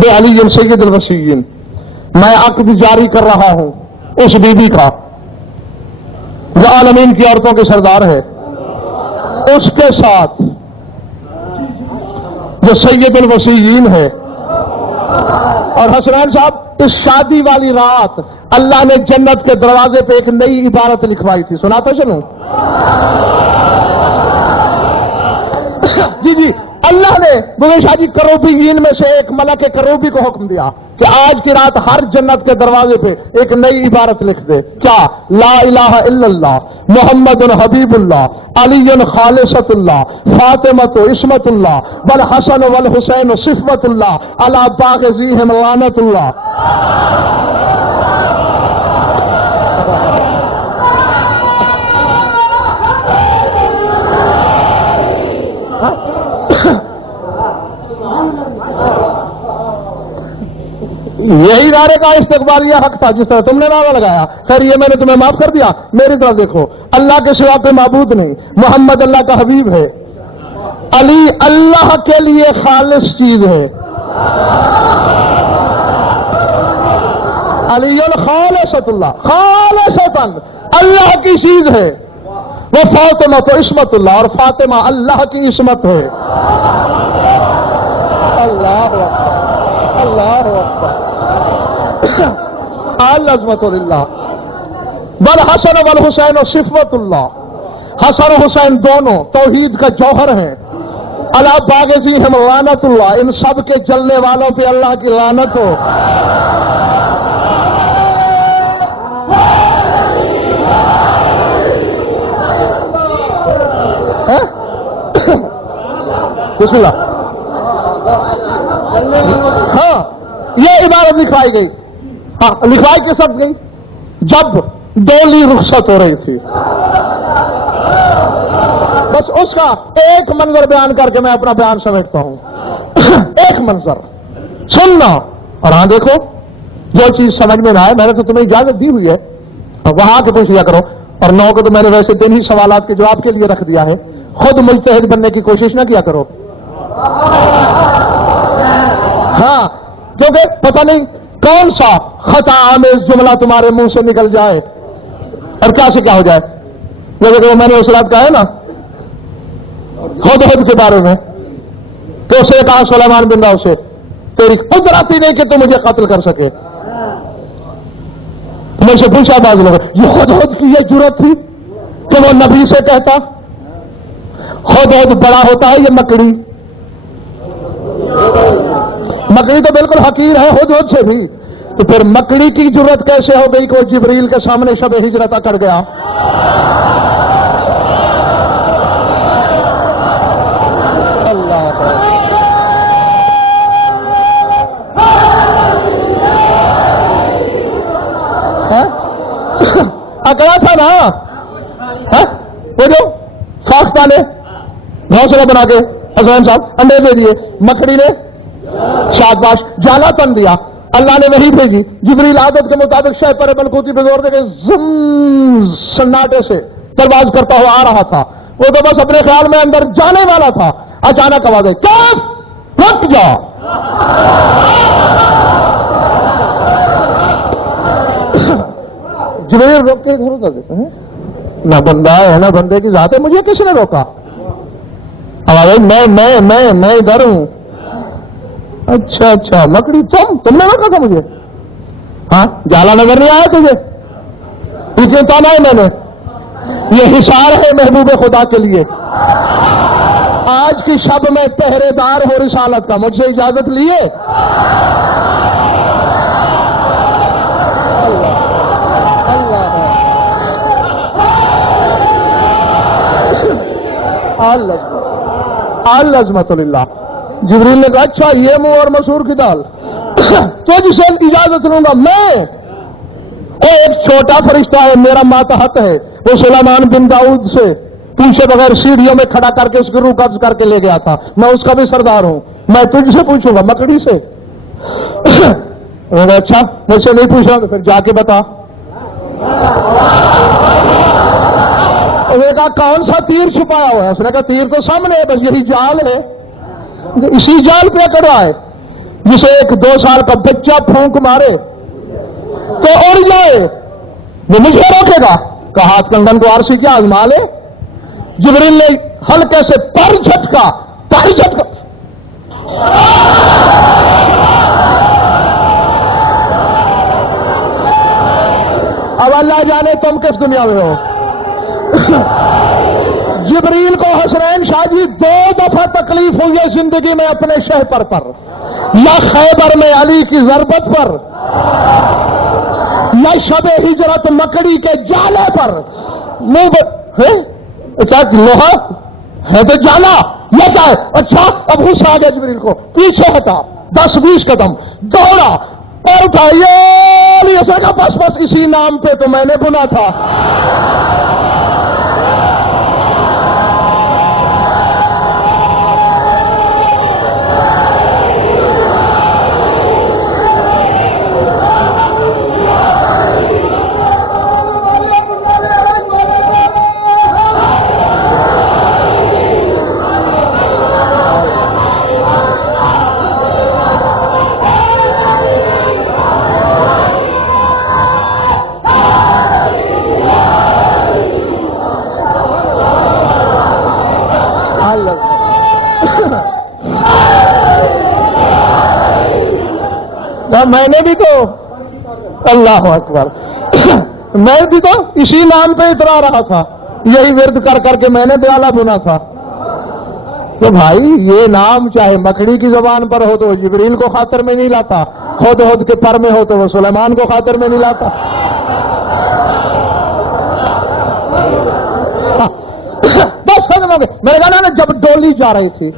بے علی سید الوسیین، میں عقد جاری کر رہا ہوں اس بیوی کا جو عالمین کی عورتوں کے سردار ہے، اس کے ساتھ جو سید الوسیین ہے۔ اور حسنین صاحب، اس شادی والی رات اللہ نے جنت کے دروازے پہ ایک نئی عبارت لکھوائی تھی، سنا تو چلوں؟ جی اللہ نے شادی کروبیین میں سے ایک ملک کروبی کو حکم دیا کہ آج کی رات ہر جنت کے دروازے پہ ایک نئی عبارت لکھ دے۔ کیا؟ لا الہ الا اللہ محمد حبیب اللہ علی خالصۃ اللہ فاطمۃ عصمت اللہ والحسن والحسین صفوۃ اللہ علی باغزیہم لعنۃ اللہ۔ یہی نعرے کا استقبالیہ حق تھا جس طرح تم نے نعرہ لگایا۔ خیر یہ میں نے تمہیں معاف کر دیا، میری طرف دیکھو، اللہ کے سوا کوئی معبود نہیں، محمد اللہ کا حبیب ہے، علی اللہ کے لیے خالص چیز ہے، علی خالصۃ اللہ، خالصۃ اللہ کی چیز ہے، وہ فاطمہ تو عصمت اللہ، اور فاطمہ اللہ کی عصمت ہے۔ اللہ اکبر، اللہ اکبر، العظمت للہ۔ والحسن والحسین صفوۃ اللہ، حسن و حسین دونوں توحید کا جوہر ہیں، علی باغزیہم لعنۃ اللہ، ان سب کے جلنے والوں پہ اللہ کی لعنت ہو۔ بسم اللہ۔ ہاں یہ عبارت لکھوائی گئی، ہاں لکھوائی کس وقت گئی؟ جب ڈولی رخصت ہو رہی تھی۔ بس اس کا ایک منظر بیان کر کے میں اپنا بیان سمیٹتا ہوں۔ ایک منظر سننا، اور ہاں دیکھو جو چیز سمجھ میں نہ آئے، میں نے تو تمہیں اجازت دی ہوئی ہے، وہاں کے پوچھ لیا کرو، اور 9 کو تو میں نے ویسے 3 ہی سوالات کے جواب کے لیے رکھ دیا ہے، خود مجتہد بننے کی کوشش نہ کیا کرو۔ ہاں کیونکہ پتہ نہیں کون سا خطا آمیز جملہ تمہارے منہ سے نکل جائے اور کیا سے کیا ہو جائے۔ جیسے میں نے اس رات کہا ہے نا ہدہد کے بارے میں، تو اسے کہا سلیمان بن راؤ سے، تیری قدرت ہی نہیں کہ تو مجھے قتل کر سکے۔ میں سے پوچھا بعض لوگ، یہ ہدہد کی یہ جرت تھی کہ وہ نبی سے کہتا؟ ہدہد بڑا ہوتا ہے یہ مکڑی، مکڑی تو بالکل حقیر ہے ہدہد سے بھی، تو پھر مکڑی کی جرت کیسے ہو گئی کہ وہ جبریل کے سامنے شب ہجرت اکڑ گیا؟ اللہ اکڑا تھا نا، وہ جو خاص ڈالے گھونسلہ بنا کے حسین صاحب انڈے دے دیے، مکڑی نے شاباش جالا تن دیا، اللہ نے وہی بھیجی، جبریل عادت کے مطابق شہ پر ملکوتی پہ زور دے کے زم سناٹے سے پرواز کرتا ہوا آ رہا تھا، وہ تو بس اپنے خیال میں اندر جانے والا تھا، اچانک آواز آئی کیف رک جا۔ جبریل روک کے گھر کر دیتے ہیں، نہ بندہ ہے نہ بندے کی ذات ہے، مجھے کس نے روکا؟ آواز آئی میں ادھر ہوں۔ اچھا اچھا مکڑی تم نے روکا تھا مجھے؟ ہاں جالا نظر نہیں آیا تجھے؟ پیچھے تو آنا ہے میں نے، یہ حصار ہے محبوب خدا کے لیے، آج کی شب میں پہرے دار ہو رسالت کا، مجھ سے اجازت لیے؟ العظمت للہ۔ جبریل نے کہا اچھا یہ منہ اور مسور کی دال، تو جسے اجازت لوں گا میں، ایک چھوٹا فرشتہ ہے میرا ماتحت ہے، وہ سلیمان بن داؤد سے پیچھے بغیر سیڑھیوں میں کھڑا کر کے اس کی روح قبض کر کے لے گیا تھا، میں اس کا بھی سردار ہوں، میں تجھ سے پوچھوں گا مکڑی سے؟ اچھا مجھ سے نہیں پوچھ رہا تو پھر جا کے بتا۔ کہا کون سا تیر چھپایا ہوا ہے؟ اس نے کہا تیر تو سامنے ہے، بس یہی جال ہے، اسی جال پہ کر رہا ہے۔ جسے ایک 2 سال کا بچہ پھونک مارے تو اڑ جائے، وہ مجھے روکے گا؟ کہا ہاتھ کنگن کو عرصی کیا آزما لے۔ جبریل نے ہلکے سے پر جھٹکا، اب اللہ جانے تم کس دنیا میں ہو۔ جبریل کو حسنین شاہ جی 2 دفعہ تکلیف ہوئی ہے زندگی میں اپنے شہپر پر، یا خیبر میں علی کی ضربت پر، یا شب ہجرت مکڑی کے جالے پر۔ کیا لوہا ہے تو جانا، یہ کیا ہے؟ اچھا اب غصہ آ گیا جبریل کو، پیچھے ہٹا 10-20 قدم دوڑا اور اٹھائیے، کہا بس اسی نام پہ تو میں نے بنا تھا۔ میں نے بھی تو اللہ اکبر میں بھی تو اسی نام پہ اترا رہا تھا، یہی ورد کر کر کے میں نے پیالہ بنا تھا کہ بھائی یہ نام چاہے مکڑی کی زبان پر ہو تو وہ جبریل کو خاطر میں نہیں لاتا، خود کے پر میں ہو تو وہ سلیمان کو خاطر میں نہیں لاتا۔ بس میں نے کہا نا جب ڈولی جا رہی تھی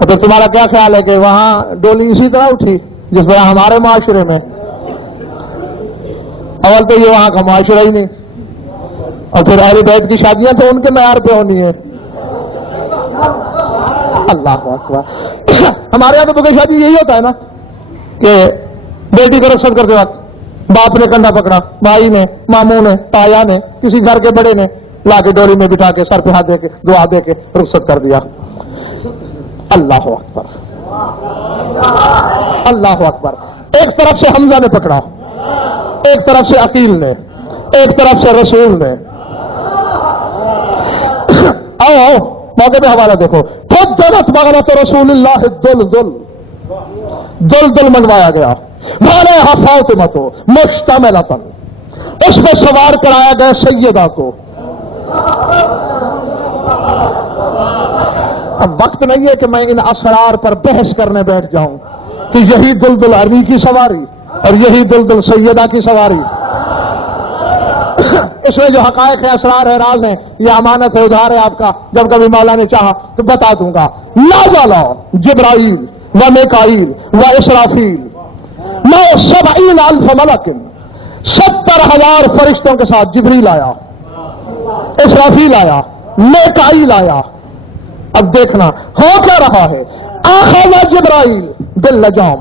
تو تمہارا کیا خیال ہے کہ وہاں ڈولی اسی طرح اٹھی جس طرح ہمارے معاشرے میں؟ اول تو یہ وہاں کا معاشرہ ہی نہیں، اور پھر اہل بیت کی شادیاں تو ان کے معیار پہ ہونی ہے۔ اللہ اکبر ہمارے یہاں تو بغیر شادی یہی ہوتا ہے نا کہ بیٹی کو رخصت کرتے وقت باپ نے کندھا پکڑا، بھائی نے، ماموں نے، تایا نے، کسی گھر کے بڑے نے لا کے ڈولی میں بٹھا کے سر پہ ہاتھ دے کے دعا دے کے رخصت کر دیا۔ اللہ اکبر اللہ اکبر۔ ایک طرف سے حمزہ نے پکڑا، ایک طرف سے عقیل نے، ایک طرف سے رسول نے۔ آؤ موقع پہ حوالہ دیکھو، خود جنت مغرت رسول اللہ دل منگوایا گیا، مانے فاطمہ تو مشتملتن، اس میں سوار کرایا گیا سیدہ کو۔ اب وقت نہیں ہے کہ میں ان اسرار پر بحث کرنے بیٹھ جاؤں کہ یہی دلدل علی کی سواری اور یہی دلدل سیدہ کی سواری۔ اس میں جو حقائق ہے، اسرار ہے، راز ہیں، یہ امانت ہے، ادھار ہے آپ کا، جب کبھی مولا نے چاہا تو بتا دوں گا۔ لا جالا جبرائیل و میکائیل و اسرافیل ما 70,000 ملک، 70,000 فرشتوں کے ساتھ جبریل آیا، اسرافیل آیا، میکائیل آیا۔ اب دیکھنا ہو کیا رہا ہے، اخذ جبرائیل باللجام،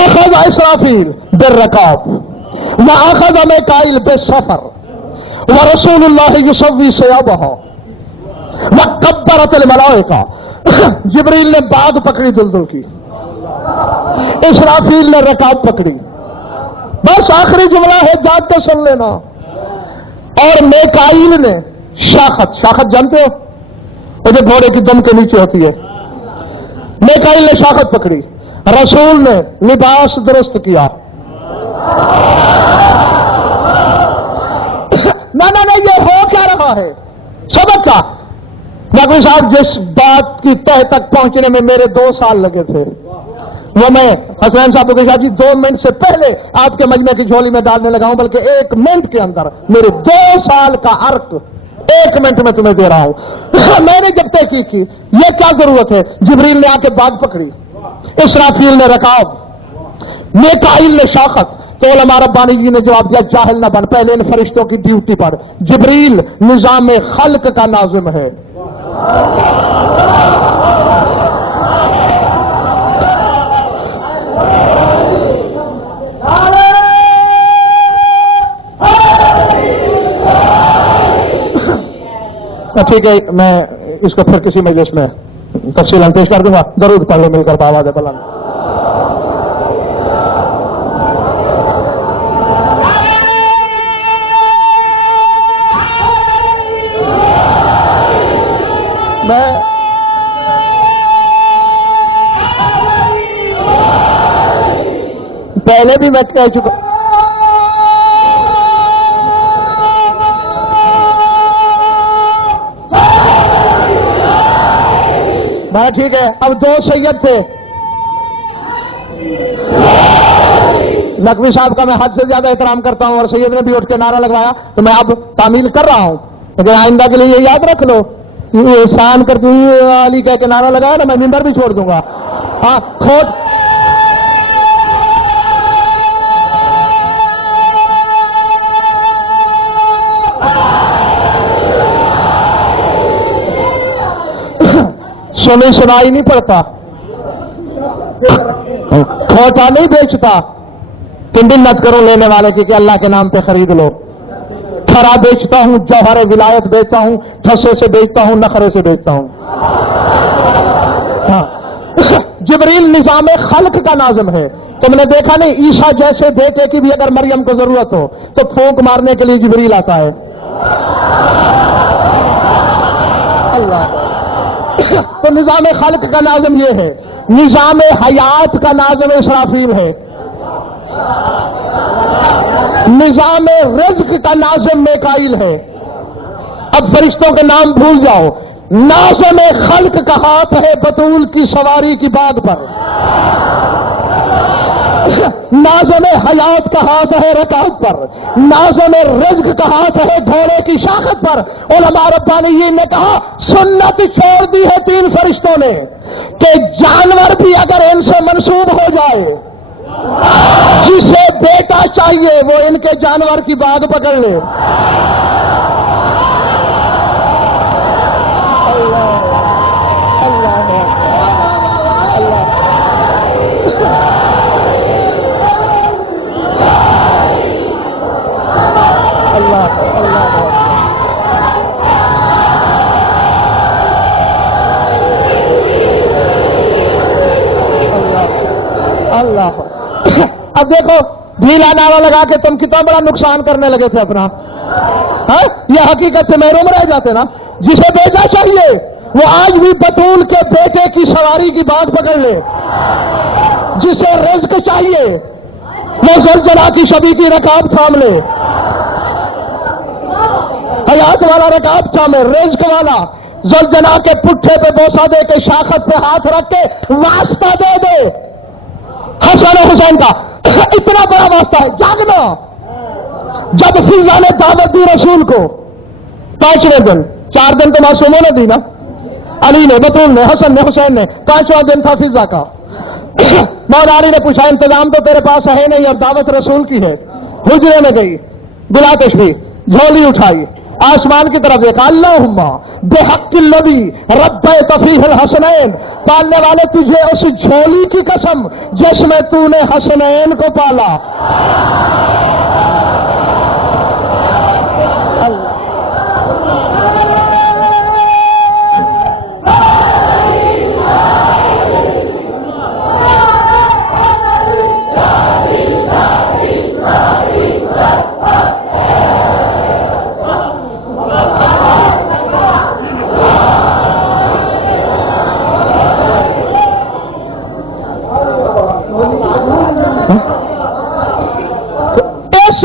اخذ اسرافیل بالرکاب، واخذ میکائیل بالسفر، ورسول اللہ یسوی ثیابہ، وکبرت الملائکہ۔ جبریل نے باغ پکڑی دلدل کی، اسرافیل نے رکاب پکڑی۔ بس آخری جملہ ہے، جاگ کے سن لینا۔ اور میکائیل نے شاخت جانتے ہو وہ جو گھوڑے کی دم کے نیچے ہوتی ہے، میکائیل نے شاخت پکڑی، رسول نے لباس درست کیا۔ نہ یہ ہو کیا رہا ہے سبق کا؟ نقوی صاحب جس بات کی تہ تک پہنچنے میں میرے 2 سال لگے تھے، وہ میں حسین صاحب کو کہا جی 2 منٹ سے پہلے آپ کے مجمع کی جھولی میں ڈالنے لگا ہوں، بلکہ 1 منٹ کے اندر میرے 2 سال کا عرق 1 منٹ میں تمہیں دے رہا ہوں۔ میں نے جب تحقیق کی یہ کیا ضرورت ہے، جبریل نے آ کے باغ پکڑی، اسرافیل نے رکاب، میکائیل نے شاخت، تو علماء ربانی جی نے جواب دیا جاہل نہ بن، پہلے ان فرشتوں کی ڈیوٹی پر۔ جبریل نظام خلق کا ناظم ہے۔ ٹھیک ہے، میں اس کو پھر کسی مجلس میں تفصیلاً پیش کر دوں گا. درود پڑھ لو مل کر آواز بلند. پہلے بھی میں کہہ چکا میں ٹھیک ہے. اب دو سید تھے, نقوی صاحب کا میں حد سے زیادہ احترام کرتا ہوں اور سید نے بھی اٹھ کے نعرہ لگوایا تو میں اب تعمیل کر رہا ہوں, لیکن آئندہ کے لیے یہ یاد رکھ لو, یہ احسان کر کے علی کہہ کے نعرہ لگایا نا, میں ممبر بھی چھوڑ دوں گا. ہاں کھوٹ سنی سنائی نہیں پڑتا, کھوٹا نہیں بیچتا کہ منت کرو لینے والے کی کہ اللہ کے نام پہ خرید لو. کھرا بیچتا ہوں, جوہر ولایت بیچتا ہوں, ٹھسے سے بیچتا ہوں, نخرے سے بیچتا ہوں. ہاں جبریل نظام خلق کا ناظم ہے. تم نے دیکھا نہیں, عیسیٰ جیسے بیٹے کی بھی اگر مریم کو ضرورت ہو تو پھونک مارنے کے لیے جبریل آتا ہے. اللہ تو نظام خلق کا ناظم یہ ہے, نظام حیات کا ناظم اسرافیل ہے, نظام رزق کا ناظم میکائیل ہے. اب فرشتوں کے نام بھول جاؤ, ناظم خلق کا ہاتھ ہے بطول کی سواری کی باد پر, ناظم حیات کا ہاتھ ہے رکعت پر, ناظم رزق کا ہاتھ ہے گھوڑے کی شاخت پر. علماء ربانیین نے کہا سنت چھوڑ دی ہے تین فرشتوں نے کہ جانور بھی اگر ان سے منسوب ہو جائے, جسے بیٹا چاہیے وہ ان کے جانور کی بات پکڑ لے. اب دیکھو ڈھیلا نعرہ لگا کے تم کتنا بڑا نقصان کرنے لگے تھے اپنا. یہ حقیقت سے محروم رہ جاتے نا. جسے بیٹا چاہیے وہ آج بھی بطول کے بیٹے کی سواری کی بات پکڑ لے, جسے رزق چاہیے وہ زلزلہ کی شبی کی رکاب تھام لے, حیات والا رکاب تھامے, رزق والا زلزلہ کے پٹھے پہ بوسہ دے کے شاخت پہ ہاتھ رکھ کے واسطہ دے دے. حسن و حسین کا اتنا بڑا واسطہ ہے. جاگنا, جب فضا نے دعوت دی رسول کو 5ویں دن, 4 دن تو معصوموں نے دی نا, علی نے, بطول نے, حسن نے, حسین نے, 5واں دن تھا فضا کا. مولا علی نے پوچھا انتظام تو تیرے پاس ہے نہیں اور دعوت رسول کی ہے. حجرے میں گئی, بلا تشریف, جھولی اٹھائی, آسمان کی طرف دیکھا, اللہم بحق النبی ربیت فیہ الحسنین, پالنے والے تجھے اس جھولی کی قسم جس میں تو نے حسنین کو پالا.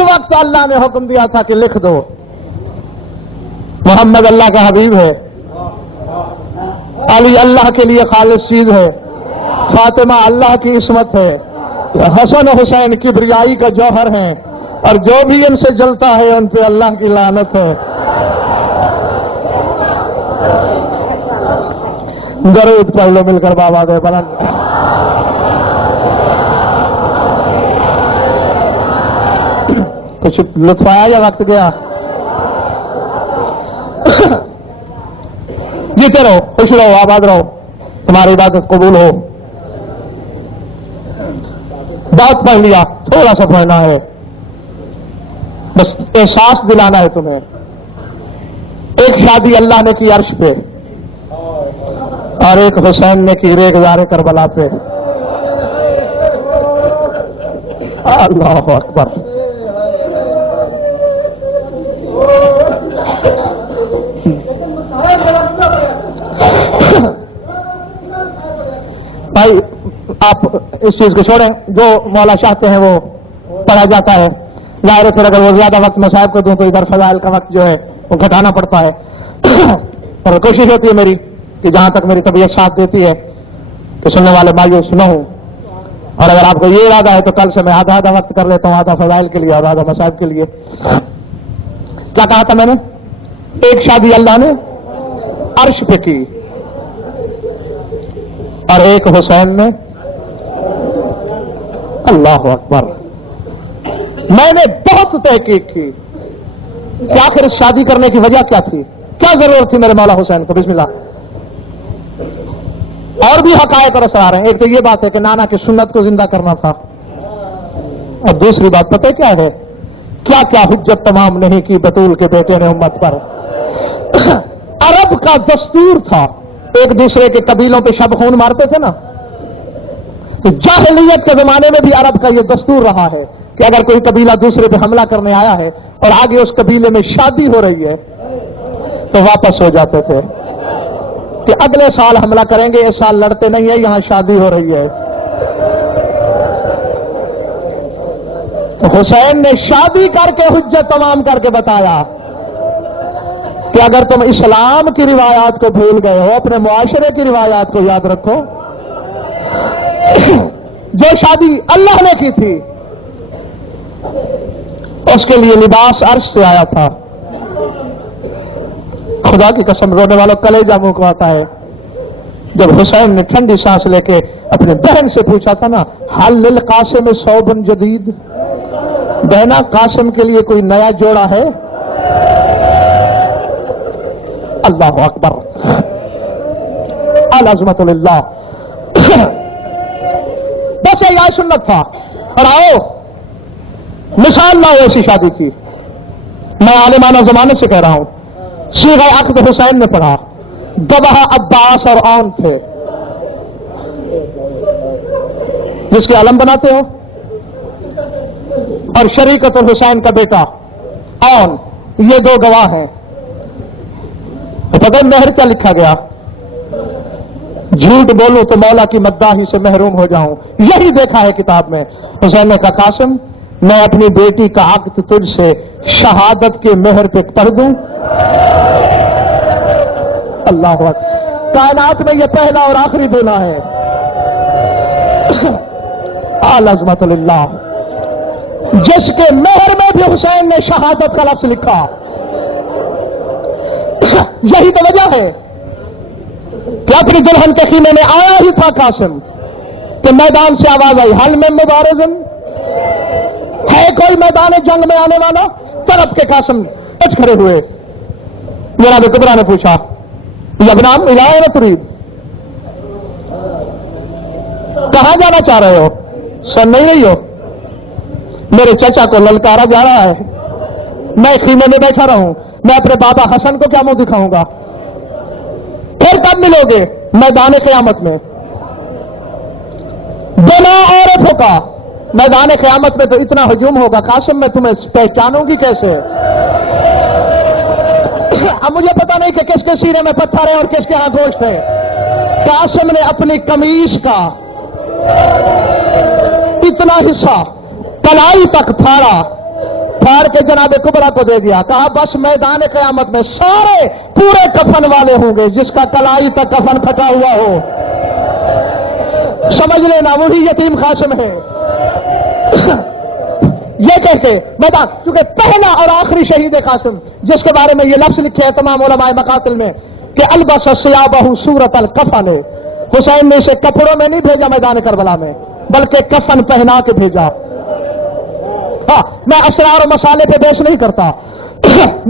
وقت اللہ نے حکم دیا تھا کہ لکھ دو محمد اللہ کا حبیب ہے, علی اللہ کے لیے خالص چیز ہے, فاطمہ اللہ کی عصمت ہے, حسن و حسین کبریائی کا جوہر ہیں, اور جو بھی ان سے جلتا ہے ان پہ اللہ کی لعنت ہے. درود پڑھ لو مل کر بابا دے بلند. کچھ لطف آیا یا وقت گیا؟ جیتے رہو, خوش رہو, آباد رہو, تمہاری عبادت قبول ہو. بات پڑھ لیا, تھوڑا سا پڑھنا ہے, بس احساس دلانا ہے تمہیں. ایک شادی اللہ نے کی عرش پہ, اور ایک حسین نے کی ریگزار کربلا پہ. اللہ اکبر. بھائی آپ اس چیز کو چھوڑیں، جو مولا چاہتے ہیں وہ پڑھا جاتا ہے. ظاہر ہے پھر اگر وہ زیادہ وقت مصائب کو دوں تو ادھر فضائل کا وقت جو ہے وہ گھٹانا پڑتا ہے. اور کوشش ہوتی ہے میری کہ جہاں تک میری طبیعت ساتھ دیتی ہے کہ سننے والے مایوس نہ ہوں. اور اگر آپ کو یہ ارادہ ہے تو کل سے میں آدھا آدھا وقت کر لیتا ہوں، آدھا فضائل کے لیے اور آدھا مصائب کے لیے. کیا کہا تھا میں نے؟ ایک شادی اللہ نے عرش پہ کی اور ایک حسین نے. اللہ اکبر. میں نے بہت تحقیق کی کہ آخر اس شادی کرنے کی وجہ کیا تھی، کیا ضرورت تھی میرے مولا حسین کو. بسم اللہ. اور بھی حقائق اور اثر آ رہے ہیں. ایک تو یہ بات ہے کہ نانا کی سنت کو زندہ کرنا تھا، اور دوسری بات پتہ کیا ہے، کیا کیا حجت تمام نہیں کی بطول کے بیٹے نے امت پر. عرب کا دستور تھا، ایک دوسرے کے قبیلوں پہ شب خون مارتے تھے نا. تو جاہلیت کے زمانے میں بھی عرب کا یہ دستور رہا ہے کہ اگر کوئی قبیلہ دوسرے پہ حملہ کرنے آیا ہے اور آگے اس قبیلے میں شادی ہو رہی ہے تو واپس ہو جاتے تھے کہ اگلے سال حملہ کریں گے، اس سال لڑتے نہیں ہیں، یہاں شادی ہو رہی ہے. حسین نے شادی کر کے حجت تمام کر کے بتایا کہ اگر تم اسلام کی روایات کو بھول گئے ہو، اپنے معاشرے کی روایات کو یاد رکھو. جو شادی اللہ نے کی تھی اس کے لیے لباس عرش سے آیا تھا. خدا کی قسم رونے والوں کلیجہ منہ کو آتا ہے جب حسین نے ٹھنڈی سانس لے کے اپنے بہن سے پوچھا تھا نا، حل للقاسم ثوب جدید، بہنا قاسم کے لیے کوئی نیا جوڑا ہے؟ اللہ اکبر. العظمت للہ. بس یہ سنت تھا. اور آؤ مثال لاؤ ایسی شادی کی. میں عالمانہ زمانے سے کہہ رہا ہوں، صیغہ عقد حسین نے پڑھا، گواہ عباس اور اون تھے جس کے علم بناتے ہو، اور شریکت الحسین کا بیٹا اون، یہ دو گواہ ہیں. پتہ مہر کیا لکھا گیا؟ جھوٹ بولوں تو مولا کی مداحی سے محروم ہو جاؤں. یہی دیکھا ہے کتاب میں. حسین نے کہا قاسم میں اپنی بیٹی کا عقد تجھ سے شہادت کے مہر پہ پڑھ دوں. اللہ اکبر. کائنات میں یہ پہلا اور آخری دینا ہے. العظمت للہ. جس کے مہر میں بھی حسین نے شہادت کا لفظ لکھا. یہی تو وجہ ہے کہ اپنی دلہن کے خیمے میں آیا ہی تھا قاسم کہ میدان سے آواز آئی، حل میں مبارزن، ہے کوئی میدان جنگ میں آنے والا؟ طرف کے قاسم اٹھ کھڑے ہوئے. جناب کبرا نے پوچھا یبنام الہ ترید، کہاں جانا چاہ رہے ہو؟ سن نہیں رہی ہو؟ میرے چچا کو للکارا جا رہا ہے، میں خیمے میں بیٹھا رہوں، میں اپنے بابا حسن کو کیا منہ دکھاؤں گا؟ پھر کب ملو گے؟ میدان قیامت میں. بنا عورتوں کا میدان قیامت میں تو اتنا ہجوم ہوگا قاسم میں تمہیں پہچانوں گی کیسے؟ اب مجھے پتا نہیں کہ کس کے سینے میں پتھر ہے اور کس کے ہاں گوشت ہے. قاسم نے اپنی قمیص کا اتنا حصہ کلائی تک پھاڑ کے جناب کبرا کو دے دیا. کہا بس میدان قیامت میں سارے پورے کفن والے ہوں گے جس کا کلائی تک کفن پھٹا ہوا ہو. سمجھ لینا وہی یتیم قاسم ہے. یہ کہہ کے میدان، کیونکہ پہلا اور آخری شہید قاسم جس کے بارے میں یہ لفظ لکھے ہیں تمام علماء مقاتل میں کہ البس ثیابہ صورت الکفن، حسین نے اسے کپڑوں میں نہیں بھیجا میدان کربلا میں بلکہ کفن پہنا کے بھیجا. ہاں میں اسرار و مسالے پہ بحث نہیں کرتا.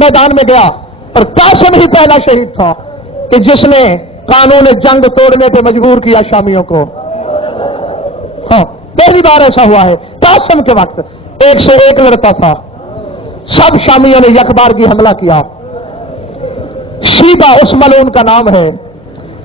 میدان میں گیا اور قاسم ہی پہلا شہید تھا کہ جس نے قانون جنگ توڑنے پہ مجبور کیا شامیوں کو. ہاں پہلی بار ایسا ہوا ہے. قاسم کے وقت ایک سے ایک لڑتا تھا، سب شامیوں نے یک بار کی حملہ کیا. شیبہ اس ملعون کا نام ہے